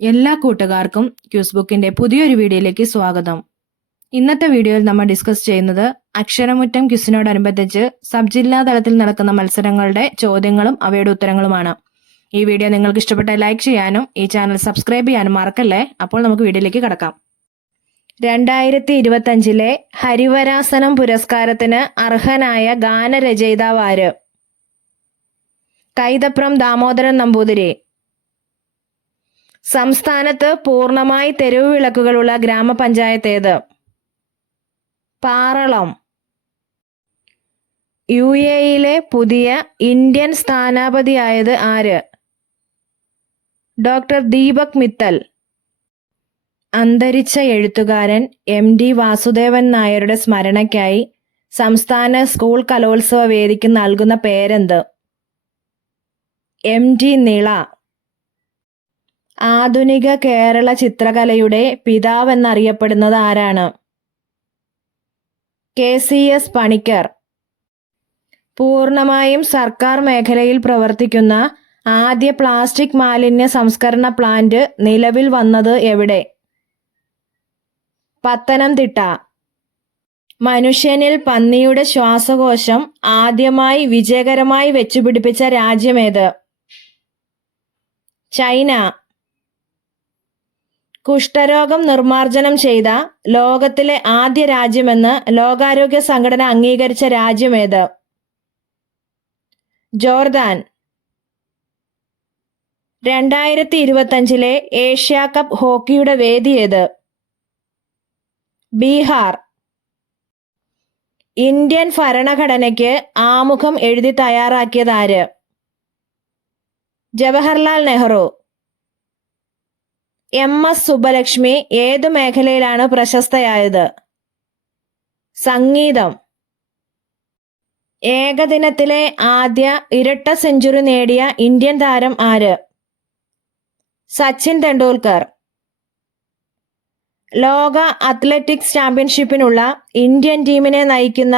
എല്ലാ കൂട്ടുകാർക്കും ക്യൂസ് ബുക്കിന്റെ പുതിയൊരു വീഡിയോയിലേക്ക് സ്വാഗതം. ഇന്നത്തെ വീഡിയോയിൽ നമ്മൾ ഡിസ്കസ് ചെയ്യുന്നത് അക്ഷരമുറ്റം ക്യൂസിനോടനുബന്ധിച്ച് സബ് ജില്ലാ തലത്തിൽ നടക്കുന്ന മത്സരങ്ങളുടെ ചോദ്യങ്ങളും അവയുടെ ഉത്തരങ്ങളുമാണ്. ഈ വീഡിയോ നിങ്ങൾക്ക് ഇഷ്ടപ്പെട്ട ലൈക്ക് ചെയ്യാനും ഈ ചാനൽ സബ്സ്ക്രൈബ് ചെയ്യാനും മറക്കല്ലേ. അപ്പോൾ നമുക്ക് വീഡിയോയിലേക്ക് കടക്കാം. 2025 ഹരിവരാസനം പുരസ്കാരത്തിന് അർഹനായ ഗാനരചയിതാവ് ആര്? കൈതപ്രം ദാമോദരൻ നമ്പൂതിരി. സംസ്ഥാനത്ത് പൂർണ്ണമായി തെരുവ് വിളക്കുകളുള്ള ഗ്രാമപഞ്ചായത്ത് ഏത്? പാറളം. UAE പുതിയ ഇന്ത്യൻ സ്ഥാനപതിയായത് ആര്? ഡോക്ടർ ദീപക് മിത്തൽ. അന്തരിച്ച എഴുത്തുകാരൻ MD വാസുദേവൻ നായരുടെ സ്മരണയ്ക്കായി സംസ്ഥാന സ്കൂൾ കലോത്സവ വേദിക്ക് നൽകുന്ന പേരെന്ത്? MD നിള. ആധുനിക കേരള ചിത്രകലയുടെ പിതാവെന്നറിയപ്പെടുന്നത് ആരാണ്? KCS പണിക്കർ. പൂർണ്ണമായും സർക്കാർ മേഖലയിൽ പ്രവർത്തിക്കുന്ന ആദ്യ പ്ലാസ്റ്റിക് മാലിന്യ സംസ്കരണ പ്ലാന്റ് നിലവിൽ വന്നത് എവിടെ? പത്തനംതിട്ട. മനുഷ്യനിൽ പന്നിയുടെ ശ്വാസകോശം ആദ്യമായി വിജയകരമായി വെച്ചുപിടിപ്പിച്ച രാജ്യമേത്? ചൈന. കുഷ്ഠരോഗം നിർമ്മാർജ്ജനം ചെയ്ത ലോകത്തിലെ ആദ്യ രാജ്യമെന്ന് ലോകാരോഗ്യ സംഘടന അംഗീകരിച്ച രാജ്യമേത്? ജോർദാൻ. 2025 ഏഷ്യ കപ്പ് ഹോക്കിയുടെ വേദി ഏത്? ബീഹാർ. ഇന്ത്യൻ ഭരണഘടനയ്ക്ക് ആമുഖം എഴുതി തയ്യാറാക്കിയത് ആര്? ജവഹർലാൽ നെഹ്റു. MS സുബ്ബലക്ഷ്മി ഏതു മേഖലയിലാണ് പ്രശസ്തയായത്? സംഗീതം. ഏകദിനത്തിലെ ആദ്യ ഇരട്ട സെഞ്ചുറി നേടിയ ഇന്ത്യൻ താരം ആര്? സച്ചിൻ തെണ്ടുൽക്കർ. ലോക അത്ലറ്റിക്സ് ചാമ്പ്യൻഷിപ്പിനുള്ള ഇന്ത്യൻ ടീമിനെ നയിക്കുന്ന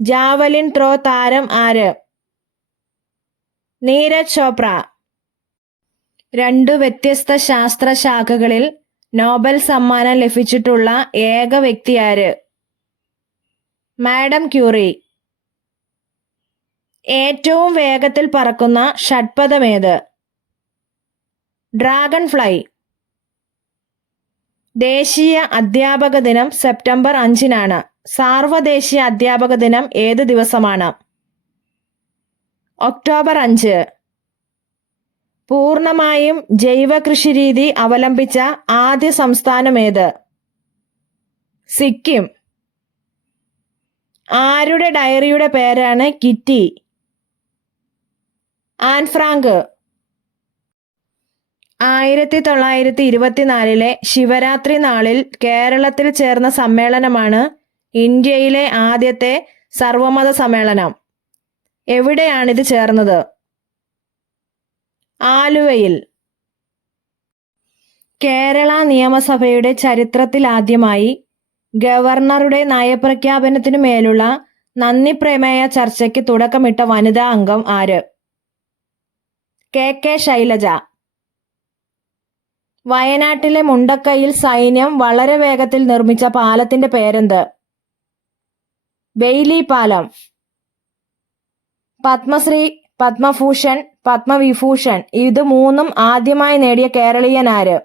ജാവലിൻ ത്രോ താരം ആര്? നീരജ് ചോപ്ര. 2 വ്യത്യസ്ത ശാസ്ത്രശാഖകളിൽ നോബൽ സമ്മാനം ലഭിച്ചിട്ടുള്ള ഏക വ്യക്തി ആര്? Madam Curie. ഏറ്റവും വേഗത്തിൽ പറക്കുന്ന ഷഡ്പദമേത്? Dragon fly. ദേശീയ അധ്യാപക ദിനം സെപ്റ്റംബർ 5-നാണ്. സാർവദേശീയ അധ്യാപക ദിനം ഏത് ദിവസമാണ്? ഒക്ടോബർ 5. പൂർണ്ണമായും ജൈവ കൃഷിരീതി അവലംബിച്ച ആദ്യ സംസ്ഥാനമേത്? സിക്കിം. ആരുടെ ഡയറിയുടെ പേരാണ് കിറ്റി? An Frank. 1924 ശിവരാത്രി നാളിൽ കേരളത്തിൽ ചേർന്ന സമ്മേളനമാണ് ഇന്ത്യയിലെ ആദ്യത്തെ സർവമത സമ്മേളനം. എവിടെയാണിത് ചേർന്നത്? ആലുവയിൽ. കേരള നിയമസഭയുടെ ചരിത്രത്തിലാദ്യമായി ഗവർണറുടെ നയപ്രഖ്യാപനത്തിനു മേലുള്ള നന്ദി പ്രമേയ ചർച്ചയ്ക്ക് തുടക്കമിട്ട വനിതാ അംഗം ആര്? KK ശൈലജ. വയനാട്ടിലെ മുണ്ടക്കയിൽ സൈന്യം വളരെ വേഗത്തിൽ നിർമ്മിച്ച പാലത്തിന്റെ പേരെന്ത്? ബെയ്ലി പാലം. പത്മശ്രീ, പത്മഭൂഷൺ, പത്മവിഭൂഷൺ ഇത് 3 ആദ്യമായി നേടിയ കേരളീയൻ ആര്?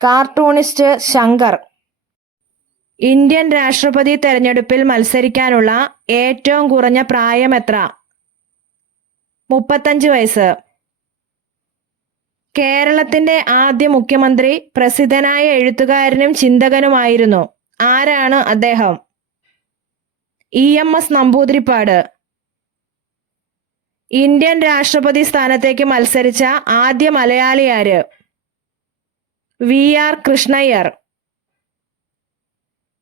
കാർട്ടൂണിസ്റ്റ് ശങ്കർ. ഇന്ത്യൻ രാഷ്ട്രപതി തെരഞ്ഞെടുപ്പിൽ മത്സരിക്കാനുള്ള ഏറ്റവും കുറഞ്ഞ പ്രായം എത്ര? 35 വയസ്സ്. കേരളത്തിന്റെ ആദ്യ മുഖ്യമന്ത്രി പ്രസിദ്ധനായ എഴുത്തുകാരനും ചിന്തകനുമായിരുന്നു. ആരാണ് അദ്ദേഹം? EMS നമ്പൂതിരിപ്പാട്. ഇന്ത്യൻ രാഷ്ട്രപതി സ്ഥാനത്തേക്ക് മത്സരിച്ച ആദ്യ മലയാളി ആര്? VR കൃഷ്ണയ്യർ.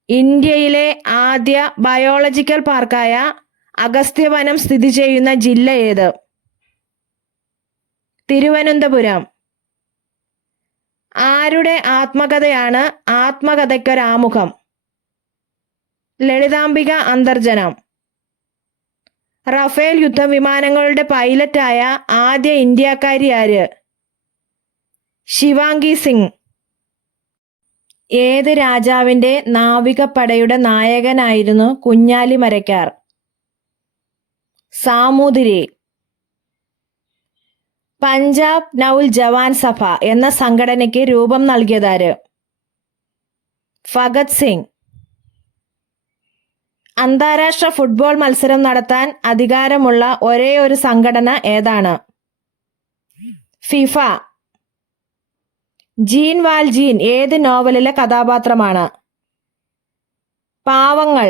ഇന്ത്യയിലെ ആദ്യ ബയോളജിക്കൽ പാർക്കായ അഗസ്ത്യവനം സ്ഥിതി ചെയ്യുന്ന ജില്ല ഏത്? തിരുവനന്തപുരം. ആരുടെ ആത്മകഥയാണ് ആത്മകഥയ്ക്കൊരാമുഖം? ലളിതാംബിക അന്തർജനം. റഫേൽ യുദ്ധവിമാനങ്ങളുടെ പൈലറ്റായ ആദ്യ ഇന്ത്യക്കാരി ആര്? ശിവാംഗി സിംഗ്. ഏത് രാജാവിന്റെ നാവികപ്പടയുടെ നായകനായിരുന്നു കുഞ്ഞാലി മരയ്ക്കാർ? സാമൂതിരി. പഞ്ചാബ് നൗൽ ജവാൻ സഭ എന്ന സംഘടനയ്ക്ക് രൂപം നൽകിയതാര്? ഭഗത് സിംഗ്. അന്താരാഷ്ട്ര ഫുട്ബോൾ മത്സരം നടത്താൻ അധികാരമുള്ള ഒരേയൊരു സംഘടന ഏതാണ്? ഫിഫ. ജീൻ വാൽജീൻ ഏത് നോവലിലെ കഥാപാത്രമാണ്? പാവങ്ങൾ.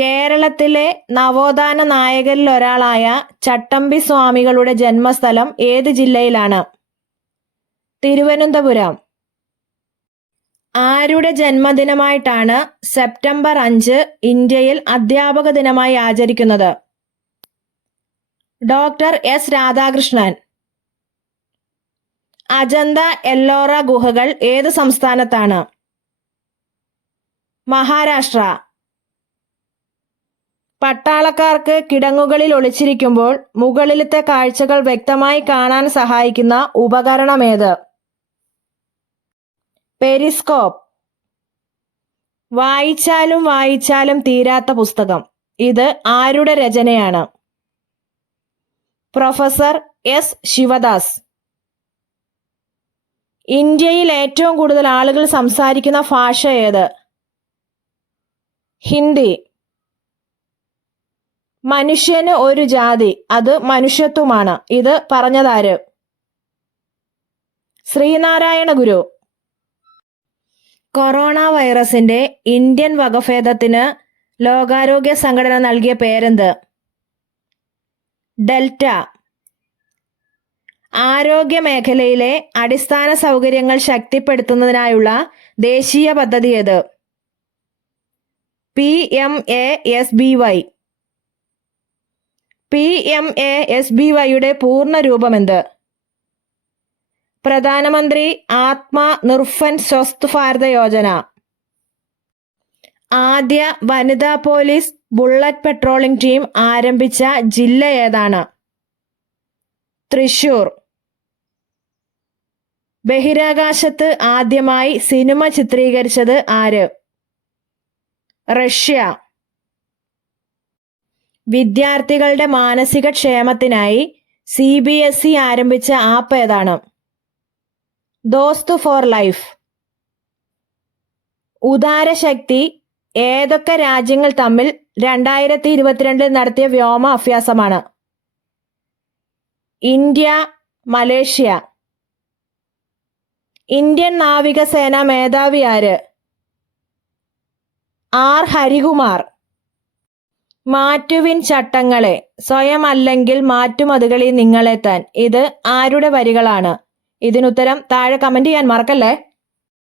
കേരളത്തിലെ നവോത്ഥാന നായകരിലൊരാളായ ചട്ടമ്പി സ്വാമികളുടെ ജന്മസ്ഥലം ഏത് ജില്ലയിലാണ്? തിരുവനന്തപുരം. ആരുടെ ജന്മദിനമായിട്ടാണ് സെപ്റ്റംബർ 5 ഇന്ത്യയിൽ അധ്യാപക ദിനമായി ആചരിക്കുന്നത്? Doctor S Radhakrishnan. അജന്ത എല്ലോറ ഗുഹകൾ ഏത് സംസ്ഥാനത്താണ്? മഹാരാഷ്ട്ര. പട്ടാളക്കാർക്ക് കിടങ്ങുകളിൽ ഒളിച്ചിരിക്കുമ്പോൾ മുകളിലത്തെ കാഴ്ചകൾ വ്യക്തമായി കാണാൻ സഹായിക്കുന്ന ഉപകരണമേത്? പെരിസ്കോപ്പ്. വായിച്ചാലും വായിച്ചാലും തീരാത്ത പുസ്തകം. ഇത് ആരുടെ രചനയാണ്? Professor S Sivadas. ഇന്ത്യയിൽ ഏറ്റവും കൂടുതൽ ആളുകൾ സംസാരിക്കുന്ന ഭാഷ ഏത്? ഹിന്ദി. മനുഷ്യന് ഒരു ജാതി, അത് മനുഷ്യത്വമാണ്. ഇത് പറഞ്ഞതാര്? ശ്രീനാരായണ ഗുരു. കൊറോണ വൈറസിന്റെ ഇന്ത്യൻ വകഭേദത്തിന് ലോകാരോഗ്യ സംഘടന നൽകിയ പേരെന്ത്? ഡെൽറ്റ. ആരോഗ്യ മേഖലയിലെ അടിസ്ഥാന സൗകര്യങ്ങൾ ശക്തിപ്പെടുത്തുന്നതിനായുള്ള ദേശീയ പദ്ധതി ഏത്? PMASBY. PMASBYയുടെ പൂർണ്ണ രൂപമെന്ത്? പ്രധാനമന്ത്രി ആത്മ നിർഭർ സ്വസ്ഥ് ഭാരത യോജന. ആദ്യ വനിതാ പോലീസ് ബുള്ളറ്റ് പെട്രോളിംഗ് ടീം ആരംഭിച്ച ജില്ല ഏതാണ്? തൃശൂർ. ബഹിരാകാശത്ത് ആദ്യമായി സിനിമ ചിത്രീകരിച്ചത് ആര്? റഷ്യ. വിദ്യാർത്ഥികളുടെ മാനസിക ക്ഷേമത്തിനായി CBSE ആരംഭിച്ച ആപ്പ് ഏതാണ്? ദോസ്ത് ഫോർ ലൈഫ്. ഉദാരശക്തി ഏതൊക്കെ രാജ്യങ്ങൾ തമ്മിൽ 2022 നടത്തിയ വ്യോമ അഭ്യാസമാണ്? India, Malaysia. ഇന്ത്യൻ നാവികസേന മേധാവി ആര്? R ഹരികുമാർ. മാറ്റുവിൻ ചട്ടങ്ങളെ, സ്വയം അല്ലെങ്കിൽ മാറ്റുമതുകളിൽ നിങ്ങളെത്താൻ. ഇത് ആരുടെ വരികളാണ്? ഇതിനുത്തരം താഴെ കമന്റ് ചെയ്യാൻ മറക്കല്ലേ.